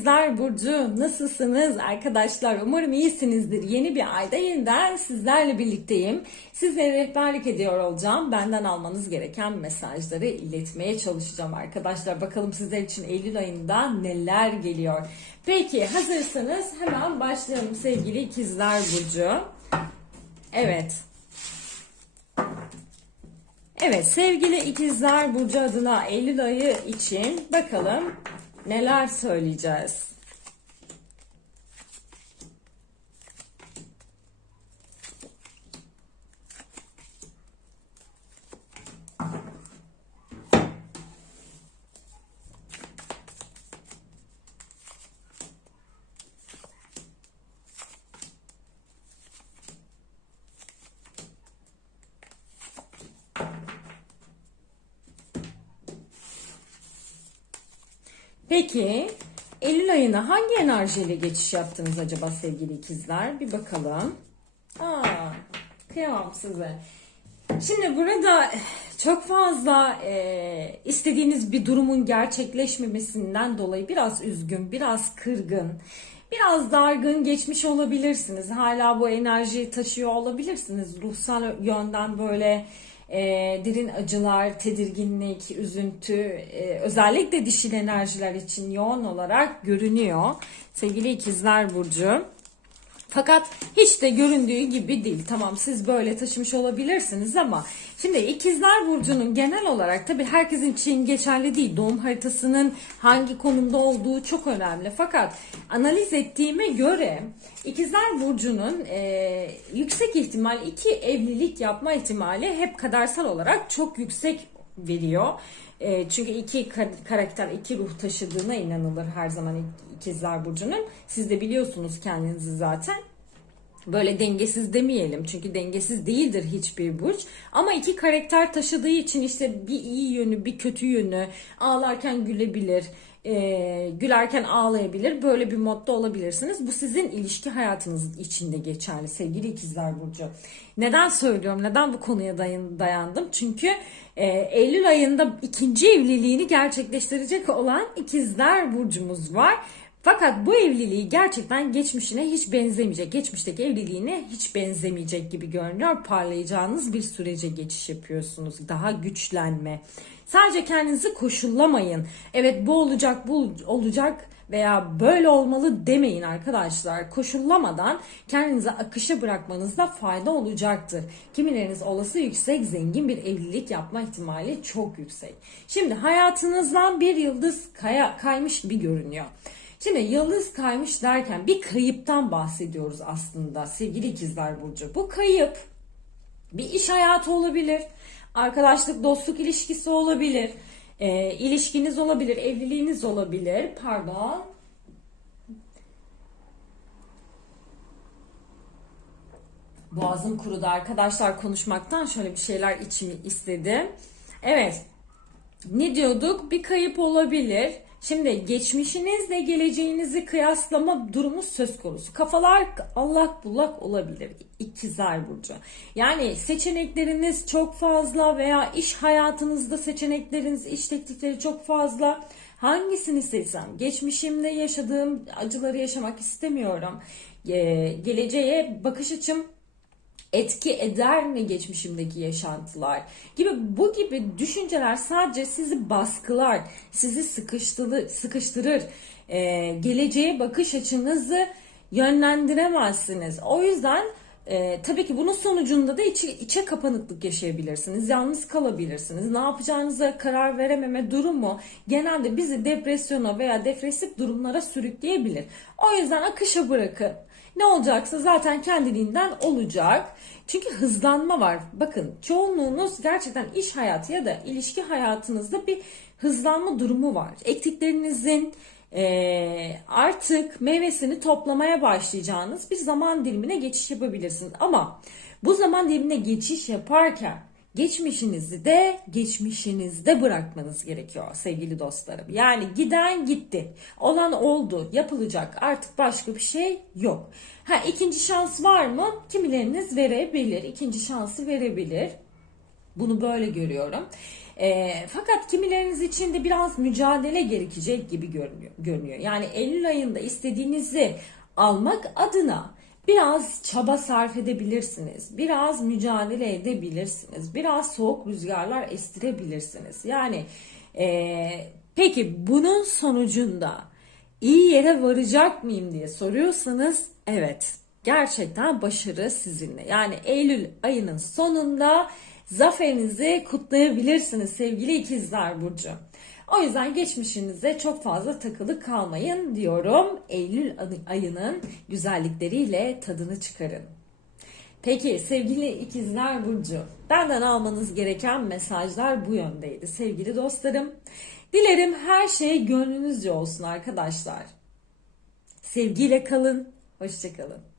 İkizler Burcu nasılsınız arkadaşlar? Umarım iyisinizdir. Yeni bir ayda yeniden sizlerle birlikteyim. Sizlere rehberlik ediyor olacağım. Benden almanız gereken mesajları iletmeye çalışacağım arkadaşlar. Bakalım sizler için Eylül ayında neler geliyor. Peki hazırsanız hemen başlayalım sevgili İkizler Burcu. Evet. Evet sevgili ikizler Burcu adına Eylül ayı için bakalım neler söyleyeceğiz. Peki Eylül ayına hangi enerjiyle geçiş yaptınız acaba sevgili ikizler? Bir bakalım. Aa, kıyamam size. Şimdi burada çok fazla e, istediğiniz bir durumun gerçekleşmemesinden dolayı biraz üzgün, biraz kırgın, biraz dargın geçmiş olabilirsiniz. Hala bu enerjiyi taşıyor olabilirsiniz. Ruhsal yönden böyle e, derin acılar, tedirginlik, üzüntü, e, özellikle dişil enerjiler için yoğun olarak görünüyor. Sevgili ikizler Burcu. Fakat hiç de göründüğü gibi değil. Tamam siz böyle taşımış olabilirsiniz ama şimdi ikizler burcunun genel olarak tabii herkesin için geçerli değil. Doğum haritasının hangi konumda olduğu çok önemli. Fakat analiz ettiğime göre ikizler burcunun e, yüksek ihtimal iki evlilik yapma ihtimali hep kadersel olarak çok yüksek veriyor. E, çünkü iki karakter, iki ruh taşıdığına inanılır her zaman ikizler burcunun. Siz de biliyorsunuz kendinizi zaten. Böyle dengesiz demeyelim çünkü dengesiz değildir hiçbir burç. Ama iki karakter taşıdığı için işte bir iyi yönü bir kötü yönü ağlarken gülebilir, e, gülerken ağlayabilir. Böyle bir modda olabilirsiniz. Bu sizin ilişki hayatınız içinde geçerli sevgili ikizler burcu. Neden söylüyorum? Neden bu konuya dayandım? Çünkü e, Eylül ayında ikinci evliliğini gerçekleştirecek olan ikizler burcumuz var. Fakat bu evliliği gerçekten geçmişine hiç benzemeyecek, geçmişteki evliliğine hiç benzemeyecek gibi görünüyor. Parlayacağınız bir sürece geçiş yapıyorsunuz. Daha güçlenme. Sadece kendinizi koşullamayın. Evet bu olacak, bu olacak veya böyle olmalı demeyin arkadaşlar. Koşullamadan kendinizi akışa bırakmanızda fayda olacaktır. Kimileriniz olası yüksek zengin bir evlilik yapma ihtimali çok yüksek. Şimdi hayatınızdan bir yıldız kaya, kaymış gibi görünüyor. Şimdi yıldız kaymış derken bir kayıptan bahsediyoruz aslında sevgili ikizler burcu. Bu kayıp bir iş hayatı olabilir, arkadaşlık, dostluk ilişkisi olabilir, e, ilişkiniz olabilir, evliliğiniz olabilir. Pardon. Boğazım kurudu arkadaşlar konuşmaktan şöyle bir şeyler içimi istedi. Evet. Ne diyorduk? Bir kayıp olabilir Şimdi geçmişinizle geleceğinizi kıyaslama durumu söz konusu. Kafalar allak bullak olabilir. İkizler Burcu. Yani seçenekleriniz çok fazla veya iş hayatınızda seçenekleriniz, iş teklifleri çok fazla. Hangisini seçsem? Geçmişimde yaşadığım acıları yaşamak istemiyorum. Ee, geleceğe bakış açım etki eder mi geçmişimdeki yaşantılar gibi bu gibi düşünceler sadece sizi baskılar, sizi sıkıştırır, sıkıştırır. Ee, geleceğe bakış açınızı yönlendiremezsiniz. O yüzden e, tabii ki bunun sonucunda da içe, içe kapanıklık yaşayabilirsiniz. Yalnız kalabilirsiniz. Ne yapacağınıza karar verememe durumu genelde bizi depresyona veya depresif durumlara sürükleyebilir. O yüzden akışa bırakın. Ne olacaksa zaten kendiliğinden olacak. Çünkü hızlanma var. Bakın çoğunluğunuz gerçekten iş hayatı ya da ilişki hayatınızda bir hızlanma durumu var. Ektiklerinizin e, artık meyvesini toplamaya başlayacağınız bir zaman dilimine geçiş yapabilirsiniz. Ama bu zaman dilimine geçiş yaparken geçmişinizi de geçmişinizde bırakmanız gerekiyor sevgili dostlarım. Yani giden gitti. Olan oldu. Yapılacak artık başka bir şey yok. Ha ikinci şans var mı? Kimileriniz verebilir. İkinci şansı verebilir. Bunu böyle görüyorum. E, fakat kimileriniz için de biraz mücadele gerekecek gibi görünüyor. Yani Eylül ayında istediğinizi almak adına biraz çaba sarf edebilirsiniz. Biraz mücadele edebilirsiniz. Biraz soğuk rüzgarlar estirebilirsiniz. Yani e, peki bunun sonucunda iyi yere varacak mıyım diye soruyorsanız evet gerçekten başarı sizinle. Yani Eylül ayının sonunda zaferinizi kutlayabilirsiniz sevgili ikizler burcu. O yüzden geçmişinize çok fazla takılı kalmayın diyorum. Eylül ayının güzellikleriyle tadını çıkarın. Peki sevgili ikizler burcu, benden almanız gereken mesajlar bu yöndeydi sevgili dostlarım. Dilerim her şey gönlünüzce olsun arkadaşlar. Sevgiyle kalın, hoşçakalın.